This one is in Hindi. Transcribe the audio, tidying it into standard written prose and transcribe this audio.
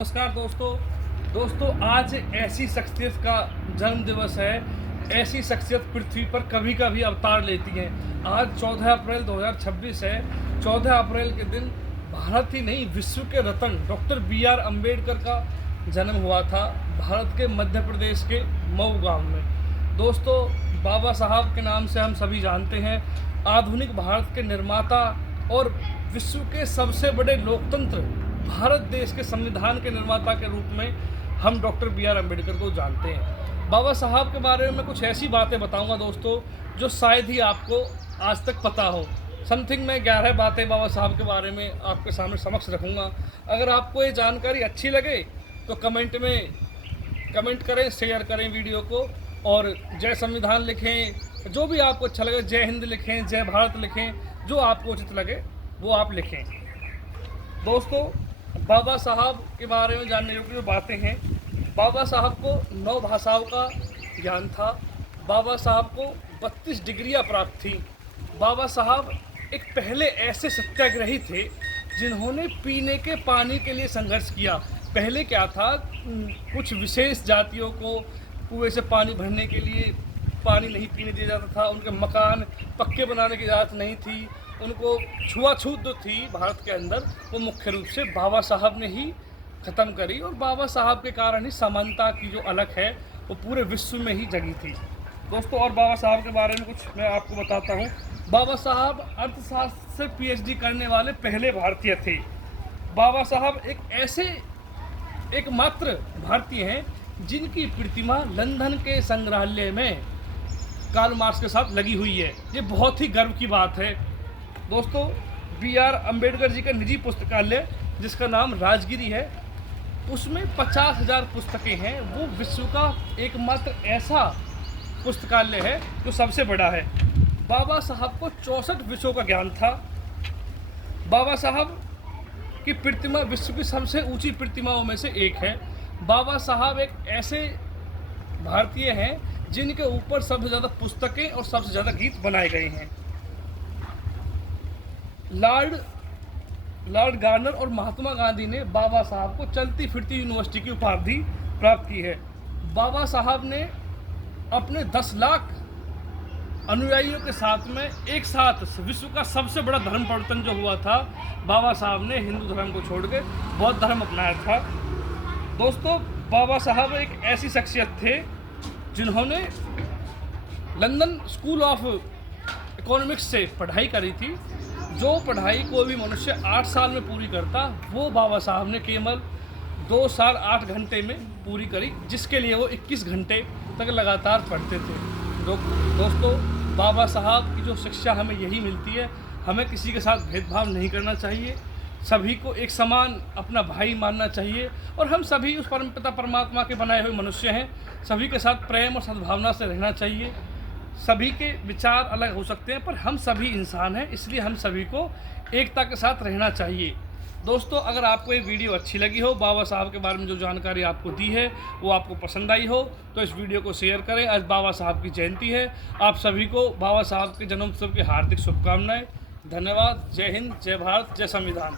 नमस्कार दोस्तों आज एक ऐसी शख्सियत का जन्म दिवस है। ऐसी शख्सियत पृथ्वी पर कभी कभी अवतार लेती हैं। आज 14 अप्रैल 2026 है। 14 अप्रैल के दिन भारत ही नहीं विश्व के रत्न डॉक्टर BR अम्बेडकर का जन्म हुआ था, भारत के मध्य प्रदेश के मऊ गांव में। दोस्तों, बाबा साहब के नाम से हम सभी जानते हैं। आधुनिक भारत के निर्माता और विश्व के सबसे बड़े लोकतंत्र भारत देश के संविधान के निर्माता के रूप में हम डॉक्टर BR अम्बेडकर को जानते हैं। बाबा साहब के बारे में मैं कुछ ऐसी बातें बताऊंगा दोस्तों जो शायद ही आपको आज तक पता हो। समथिंग मैं 11 बातें बाबा साहब के बारे में आपके सामने समक्ष रखूंगा। अगर आपको ये जानकारी अच्छी लगे तो कमेंट में कमेंट करें, शेयर करें वीडियो को, और जय संविधान लिखें। जो भी आपको अच्छा लगे, जय हिंद लिखें, जय भारत लिखें, जो आपको उचित लगे वो आप लिखें। दोस्तों, बाबा साहब के बारे में जानने योग्य जो बातें हैं, बाबा साहब को 9 भाषाओं का ज्ञान था। बाबा साहब को 32 डिग्रियां प्राप्त थी। बाबा साहब एक पहले ऐसे सत्याग्रही थे जिन्होंने पीने के पानी के लिए संघर्ष किया। पहले क्या था, कुछ विशेष जातियों को कुएं से पानी भरने के लिए पानी नहीं पीने दिया जाता था। उनके मकान पक्के बनाने की इजाज़त नहीं थी। उनको छुआछूत जो थी भारत के अंदर, वो मुख्य रूप से बाबा साहब ने ही ख़त्म करी, और बाबा साहब के कारण ही समानता की जो अलग है वो पूरे विश्व में ही जगी थी। दोस्तों, और बाबा साहब के बारे में कुछ मैं आपको बताता हूँ। बाबा साहब अर्थशास्त्र से PhD करने वाले पहले भारतीय थे। बाबा साहब एकमात्र भारतीय हैं जिनकी प्रतिमा लंदन के संग्रहालय में कार्ल मार्क्स के साथ लगी हुई है। ये बहुत ही गर्व की बात है। दोस्तों, BR अम्बेडकर जी का निजी पुस्तकालय जिसका नाम राजगिरी है, उसमें 50,000 पुस्तकें हैं। वो विश्व का एकमात्र ऐसा पुस्तकालय है जो सबसे बड़ा है। बाबा साहब को 64 विषयों का ज्ञान था। बाबा साहब की प्रतिमा विश्व की सबसे ऊंची प्रतिमाओं में से एक है। बाबा साहब एक ऐसे भारतीय हैं जिनके ऊपर सबसे ज़्यादा पुस्तकें और सबसे ज़्यादा गीत बनाए गए हैं। लॉर्ड गार्नर और महात्मा गांधी ने बाबा साहब को चलती फिरती यूनिवर्सिटी की उपाधि प्राप्त की है। बाबा साहब ने अपने 10 लाख अनुयायियों के साथ में एक साथ विश्व का सबसे बड़ा धर्म परिवर्तन जो हुआ था, बाबा साहब ने हिंदू धर्म को छोड़ के बौद्ध धर्म अपनाया था। दोस्तों, बाबा साहब एक ऐसी शख्सियत थे जिन्होंने लंदन स्कूल ऑफ इकोनॉमिक्स से पढ़ाई करी थी। जो पढ़ाई कोई भी मनुष्य 8 साल में पूरी करता, वो बाबा साहब ने केवल 2 साल 8 घंटे में पूरी करी, जिसके लिए वो 21 घंटे तक लगातार पढ़ते थे। दोस्तों, बाबा साहब की जो शिक्षा हमें यही मिलती है, हमें किसी के साथ भेदभाव नहीं करना चाहिए, सभी को एक समान अपना भाई मानना चाहिए, और हम सभी उस परमपिता परमात्मा के बनाए हुए मनुष्य हैं। सभी के साथ प्रेम और सद्भावना से रहना चाहिए। सभी के विचार अलग हो सकते हैं, पर हम सभी इंसान हैं, इसलिए हम सभी को एकता के साथ रहना चाहिए। दोस्तों, अगर आपको ये वीडियो अच्छी लगी हो, बाबा साहब के बारे में जो जानकारी आपको दी है वो आपको पसंद आई हो, तो इस वीडियो को शेयर करें। आज बाबा साहब की जयंती है। आप सभी को बाबा साहब के जन्मोत्सव की हार्दिक शुभकामनाएं। धन्यवाद। जय हिंद, जय भारत, जय संविधान।